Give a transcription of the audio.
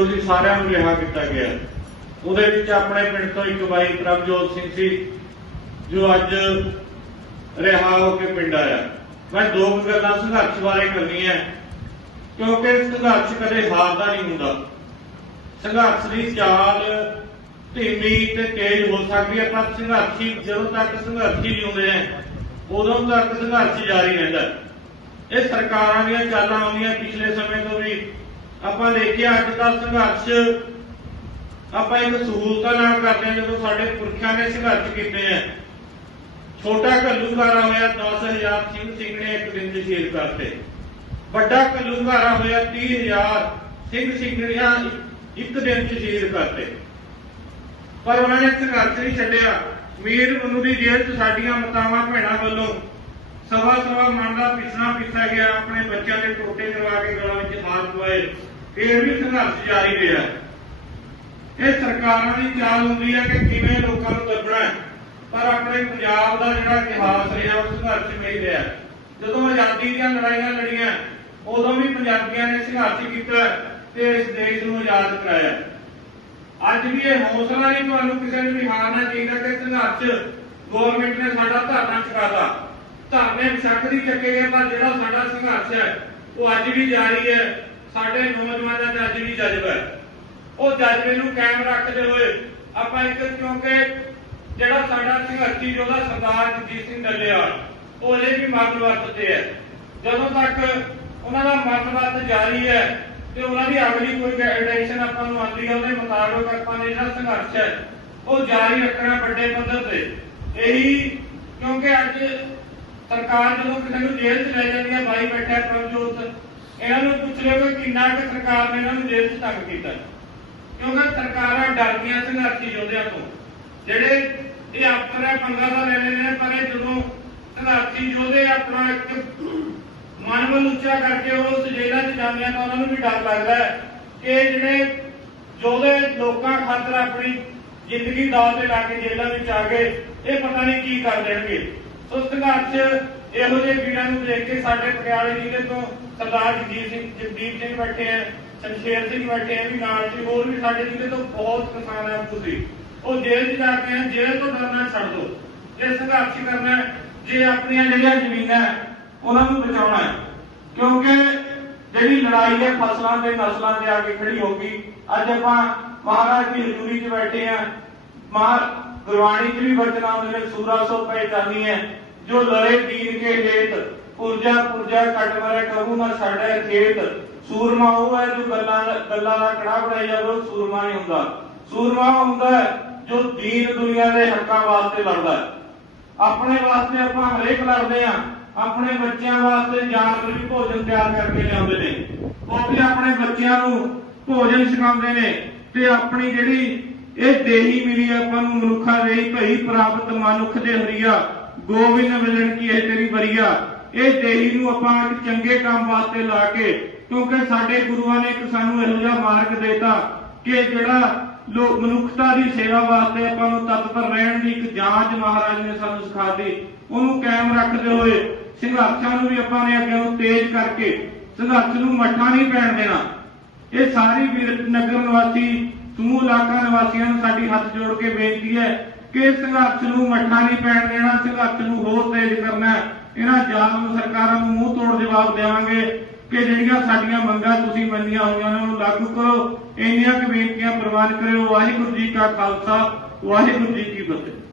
ਤੁਸੀਂ ਸਾਰਿਆਂ ਨੂੰ ਰਿਹਾ ਕੀਤਾ ਗਿਆ। ਉਹਦੇ ਵਿੱਚ ਆਪਣੇ ਪਿੰਡ ਤੋਂ ਇੱਕ ਬਾਈ ਪ੍ਰਭਜੋਤ ਸਿੰਘ ਸੀ, ਜੋ ਅੱਜ ਰਿਹਾ ਹੋ ਕੇ ਪਿੰਡ ਆਇਆ। ਮੈਂ ਦੋ ਗੱਲਾਂ ਸੰਘਰਸ਼ ਬਾਰੇ ਕਰਨੀਆਂ ਕਿਉਂਕਿ ਸੰਘਰਸ਼ ਕਦੇ ਹਾਰਦਾ ਨਹੀਂ ਹੁੰਦਾ। ਸੰਘਰਸ਼ ਦੀ ਚਾਲ ਧੀਮੀ ਤੇ ਤੇਜ਼ ਹੋ ਸਕਦੀ ਹੈ, ਪਰ ਸੰਘਰਸ਼ੀ ਜਦੋਂ ਤੱਕ ਸੰਘਰਸ਼ੀ ਜਿਉਂਦੇ ਆ ਉਦੋਂ ਤੱਕ ਸੰਘਰਸ਼ ਜਾਰੀ ਰਹਿੰਦਾ ਇਹ ਸਰਕਾਰਾਂ ਦੀਆਂ ਚਾਲਾਂ ਆਉਂਦੀਆਂ ਪਿਛਲੇ ਸਮੇਂ ਤੋਂ ਵੀ। ਆਪਾਂ ਦੇਖਿਆ ਅੱਜ ਦਾ ਸੰਘਰਸ਼, ਆਪਾਂ ਇੱਕ ਸਹੂਲਤਾਂ ਨਾਲ ਕਰਦੇ ਹਾਂ ਜਦੋਂ ਸਾਡੇ ਪੁਰਖਿਆਂ ਨੇ ਸੰਘਰਸ਼ ਕੀਤੇ ਆ। ਛੋਟਾ ਘੱਲੂਘਾਰਾ ਹੋਇਆ 10000 ਸਿੰਘ ਸਿੰਘਣੇ ਇੱਕ ਦਿਨ ਚ ਸ਼ਹੀਦ ਕਰਤੇ। ਵੱਡਾ ਘੱਲੂਘਾਰਾ ਹੋਇਆ 30000 ਸਿੰਘ ਸਿੰਘਣੀਆਂ ਇੱਕ ਦਿਨ ਚ ਸ਼ਹੀਦ ਕਰਤੇ। ਪਰ ਉਹਨਾਂ ਨੇ ਸੰਘਰਸ਼ ਨਹੀਂ ਛੱਡਿਆ। ਮੀਰ ਮਨੂ ਦੀ ਜੇਲ੍ਹ 'ਚ ਸਾਡੀਆਂ ਮਾਤਾਵਾਂ, ਭੈਣਾਂ ਵੱਲੋਂ ਸਵਾ ਸਵਾ ਮਨ ਦਾ ਪਿਛਣਾ ਪੀਤਾ ਗਿਆ, ਆਪਣੇ ਬੱਚਿਆਂ ਦੇ ਟੋਟੇ ਕਰਵਾ ਕੇ ਗਲਾਂ ਵਿੱਚ ਹਾਰ ਪਵਾਏ ਇਹ ਵੀ ਸੰਘਰਸ਼ ਜਾਰੀ ਰਿਹਾ ਇਹ ਸਰਕਾਰਾਂ ਦੀ ਚਾਲ ਹੁੰਦੀ ਹੈ ਕਿ ਕਿਵੇਂ ਲੋਕਾਂ ਨੂੰ ਦੱਬਣਾ ਹੈ। ਪਰ ਆਪਣੇ ਪੰਜਾਬ ਦਾ ਜਿਹੜਾ ਇਤਿਹਾਸ ਰਿਹਾ, ਉਹ ਸੰਘਰਸ਼ ਨਹੀਂ ਰਿਹਾ। ਜਦੋਂ ਆਜ਼ਾਦੀ ਦੀਆਂ ਲੜਾਈਆਂ ਲੜੀਆਂ, ਉਦੋਂ ਵੀ ਪੰਜਾਬੀਆਂ ਨੇ ਸੰਘਰਸ਼ ਕੀਤਾ ਤੇ ਇਸ ਦੇਸ਼ ਨੂੰ ਆਜ਼ਾਦ ਕਰਾਇਆ ਅੱਜ ਵੀ ਇਹ ਹੌਸਲਾ ਨਹੀਂ ਤੁਹਾਨੂੰ ਕਿਸੇ ਨੂੰ ਵੀ ਹਾਰਨਾ ਚਾਹੀਦਾ ਕਿ ਸੰਘਰਸ਼ ਗਵਰਨਮੈਂਟ ਨੇ ਸਾਡਾ ਧਰਨਾ ਚੁਕਾਤਾ ਧਰਨੇ ਵਿਸ਼ੱਕ ਚੱਕੇ ਗਏ, ਪਰ ਜਿਹੜਾ ਸਾਡਾ ਸੰਘਰਸ਼ ਹੈ, ਉਹ ਅੱਜ ਵੀ ਜਾਰੀ ਹੈ। ਸਾਡੇ ਨੌਜਵਾਨਾਂ ਦਾ ਅੱਜ ਵੀ ਜਜ਼ਬਾ ਹੈ। ਉਹ ਜਜ਼ਬੇ ਨੂੰ ਕਾਇਮ ਰੱਖਦੇ ਹੋਏ ਆਪਾਂ ਇੱਕ, ਕਿਉਂਕਿ ਜਿਹੜਾ ਸਾਡਾ ਸੰਘਰਸ਼ੀ ਯੋਧਾ ਸਰਦਾਰ ਜਗਜੀਤ ਸਿੰਘ ਡੱਲੇਵਾਲ, ਉਹ ਅਜੇ ਵੀ ਮਰਨ ਵਰਤ ਹੈ। ਜਦੋਂ ਤੱਕ ਉਹਨਾਂ ਦਾ ਮਰਨ ਵਰਤ ਜਾਰੀ ਹੈ ਤੇ ਉਹਨਾਂ ਦੀ ਅਗਲੀ ਕੋਈ ਗਾਈਡੈਂਸ਼ਨ ਆਪਾਂ ਨੂੰ ਆਉਂਦੀ ਹੈ, ਉਹਦੇ ਮੁਤਾਬਕ ਆਪਾਂ ਨੇ ਜਿਹੜਾ ਸੰਘਰਸ਼ ਹੈ, ਉਹ ਜਾਰੀ ਰੱਖਣਾ ਵੱਡੇ ਪੱਧਰ ਤੇ। ਇਹੀ, ਕਿਉਂਕਿ ਅੱਜ ਸਰਕਾਰ ਜਦੋਂ ਕਿਸੇ ਨੂੰ ਜੇਲ੍ਹ 'ਚ ਲੈ ਜਾਂਦੀ ਹੈ, ਬਾਈ ਬੈਠਾ ਪ੍ਰਭਜੋਤ, ਇਹਨਾਂ ਨੂੰ ਪੁੱਛ ਲਿਓ ਕਿ ਕਿੰਨਾ ਕੁ ਸਰਕਾਰ ਨੇ ਇਹਨਾਂ ਨੂੰ ਜੇਲ੍ਹ 'ਚ ਤੰਗ ਕੀਤਾ ਕਿਉਂਕਿ ਸਰਕਾਰਾਂ ਡਰਦੀਆਂ ਸੰਘਰਸ਼ੀ ਯੋਧਿਆਂ ਤੋਂ। ਜਿਹੜੇ ਇਹ ਅਫਸਰ ਹੈ, ਪੰਗਾ ਤਾਂ ਲੈ ਲੈਂਦੇ ਨੇ, ਪਰ ਇਹ ਜਦੋਂ ਸੰਘਰਸ਼ੀ ਯੋਧੇ ਆਪਣਾ ਇੱਕ ਮਨ ਵੱਲ ਉੱਚਾ ਕਰਕੇ ਉਹ ਉਸ ਜੇਲ੍ਹਾਂ 'ਚ ਜਾਂਦੇ ਆ ਤਾਂ ਉਹਨਾਂ ਨੂੰ ਵੀ ਡਰ ਲੱਗਦਾ ਹੈ ਕਿ ਜਿਹੜੇ ਯੋਧੇ ਲੋਕਾਂ ਖਾਤਰ ਆਪਣੀ ਜ਼ਿੰਦਗੀ ਦਾਅ ਤੇ ਲਾ ਕੇ ਜੇਲ੍ਹਾਂ ਵਿੱਚ ਆ ਗਏ, ਇਹ ਪਤਾ ਨਹੀਂ ਕੀ ਕਰ ਦੇਣਗੇ। ਸੋ ਸੰਘਰਸ਼ ਇਹੋ ਜਿਹੇ ਵੀਰਾਂ ਨੂੰ ਦੇਖ ਕੇ ਸਾਡੇ ਪਟਿਆਲੇ ਜ਼ਿਲ੍ਹੇ ਤੋਂ ਸਰਦਾਰ ਜਗਜੀਤ ਸਿੰਘ ਜਗਦੀਪ ਸਿੰਘ ਬੈਠੇ ਆ, ਸ਼ਮਸ਼ੇਰ ਸਿੰਘ ਬੈਠੇ ਆ ਵੀ ਨਾਲ ਸੀ ਹੋਰ ਵੀ ਸਾਡੇ ਜ਼ਿਲ੍ਹੇ ਤੋਂ ਬਹੁਤ ਕਿਸਾਨ ਆ ਤੁਸੀਂ। ਉਹ ਜੇਲ੍ਹ 'ਚ ਜਾ ਕੇ ਆ, ਜੇਲ੍ਹ ਤੋਂ ਡਰਨਾ ਛੱਡ ਦਿਓ ਜੇ ਸੰਘਰਸ਼ ਕਰਨਾ ਜੇ ਆਪਣੀਆਂ ਜਿਹੜੀਆਂ ਜ਼ਮੀਨਾਂ ਉਹਨਾਂ ਨੂੰ ਬਚਾਉਣਾ ਕਿਉਂਕਿ ਜਿਹੜੀ ਲੜਾਈ ਹੈ, ਫਸਲਾਂ ਦੇ ਨਸਲਾਂ ਤੇ ਆ ਕੇ ਖੜੀ ਹੋ ਗਈ। ਅੱਜ ਆਪਾਂ ਮਹਾਰਾਜ ਦੀ ਹਜ਼ੂਰੀ 'ਚ ਬੈਠੇ ਆ। ਮਹਾਰਾਜ ਗੁਰਬਾਣੀ 'ਚ ਵੀ ਬਚਨ ਨੇ, ਸੂਰਾ ਸੋ ਪਹਿਚਾਨੀ ਹੈ। ਜੋ ਲੜੇ ਦੀਨ ਕੇ ਹੇਤ ਪੁਰਜਾ ਪੁਰਜਾ ਕੱਟ ਮਰੇ ਕਬੂ ਨਾ ਛੱਡੇ ਖੇਤ। ਸੂਰਮਾ ਉਹ ਹੈ ਜੋ ਗੱਲਾਂ ਗੱਲਾਂ ਦਾ ਕੜਾ ਬਣਾਈ ਜਾਵੇ ਸੂਰਮਾ ਨਹੀਂ ਹੁੰਦਾ। ਸੂਰਮਾ ਹੁੰਦਾ ਜੋ ਦੀਨ ਦੁਨੀਆ ਦੇ ਹੱਕਾਂ ਵਾਸਤੇ ਲੜਦਾ ਹੈ। ਆਪਣੇ ਵਾਸਤੇ ਆਪਾਂ ਹਰੇਕ ਲੜਦੇ ਆ ਆਪਣੇ ਬੱਚਿਆਂ ਵਾਸਤੇ ਜਾਨਵਰ ਵੀ ਭੋਜਨ ਤਿਆਰ ਕਰਕੇ ਲਿਆਉਂਦੇ ਨੇ। ਉਹ ਵੀ ਆਪਣੇ ਬੱਚਿਆਂ ਨੂੰ ਭੋਜਨ ਛਕਾਉਂਦੇ ਨੇ। ਤੇ ਆਪਣੀ ਜਿਹੜੀ ਇਹ ਦੇਹੀ ਮਿਲੀ ਆਪਾਂ ਨੂੰ ਮਨੁੱਖਾ ਦੇਹੀ ਭਈ ਪ੍ਰਾਪਤ ਮਨੁੱਖ ਦੇ ਹਰੀਆ, ਗੋਬਿੰਦ ਮਿਲਣ ਕੀ ਹੈ ਤੇਰੀ ਬਰੀਆ ਇਹ ਦੇਹੀ ਨੂੰ ਆਪਾਂ ਇੱਕ ਚੰਗੇ ਕੰਮ ਵਾਸਤੇ ਲਾ ਕੇ, ਕਿਉਂਕਿ ਸਾਡੇ ਗੁਰੂਆਂ ਨੇ ਇੱਕ ਸਾਨੂੰ ਇਹੋ ਜਿਹਾ ਮਾਰਗ ਦਿੱਤਾ ਕਿ ਜਿਹੜਾ ਲੋਕ ਮਨੁੱਖਤਾ ਦੀ ਸੇਵਾ ਵਾਸਤੇ ਆਪਾਂ ਨੂੰ ਤਤਪਰ ਰਹਿਣ ਦੀ ਇੱਕ ਜਾਂਚ ਮਹਾਰਾਜ ਨੇ ਸਾਨੂੰ ਸਿਖਾਤੀ ਉਹਨੂੰ ਕਾਇਮ ਰੱਖਦੇ ਹੋਏ ਸੰਘਰਸ਼ਾਂ ਨੂੰ ਵੀ ਆਪਾਂ ਨੇ ਅੱਗੇ ਨੂੰ ਤੇਜ਼ ਕਰਕੇ ਸੰਘਰਸ਼ ਨੂੰ ਮੱਠਾ ਨਹੀਂ ਪੈਣ ਦੇਣਾ। ਇਹ ਸਾਰੀ ਵੀਰ, ਨਗਰ ਨਿਵਾਸੀ ਸਮੂਹ ਇਲਾਕਾ ਨਿਵਾਸੀਆਂ ਨੂੰ ਸਾਡੀ ਹੱਥ ਜੋੜ ਕੇ ਬੇਨਤੀ ਹੈ ਕਿ ਸੰਘਰਸ਼ ਨੂੰ ਮੱਠਾ ਨਹੀਂ ਪੈਣ ਦੇਣਾ, ਸੰਘਰਸ਼ ਨੂੰ ਹੋਰ ਤੇਜ਼ ਕਰਨਾ ਹੈ। ਇਹਨਾਂ ਜ਼ਾਲਮ ਸਰਕਾਰਾਂ ਨੂੰ ਮੂੰਹ ਤੋੜ ਜਵਾਬ ਦੇਵਾਂਗੇ ਕਿ ਜਿਹੜੀਆਂ ਸਾਡੀਆਂ ਮੰਗਾਂ ਤੁਸੀਂ ਮੰਨੀਆਂ ਹੋਈਆਂ ਉਹਨਾਂ ਨੂੰ ਲਾਗੂ ਕਰੋ। ਇੰਨੀਆਂ ਕੁ ਬੇਨਤੀਆਂ ਪ੍ਰਵਾਨ ਕਰਿਓ। ਵਾਹਿਗੁਰੂ ਜੀ ਕਾ ਖਾਲਸਾ, ਵਾਹਿਗੁਰੂ ਜੀ ਕੀ ਫਤਿਹ।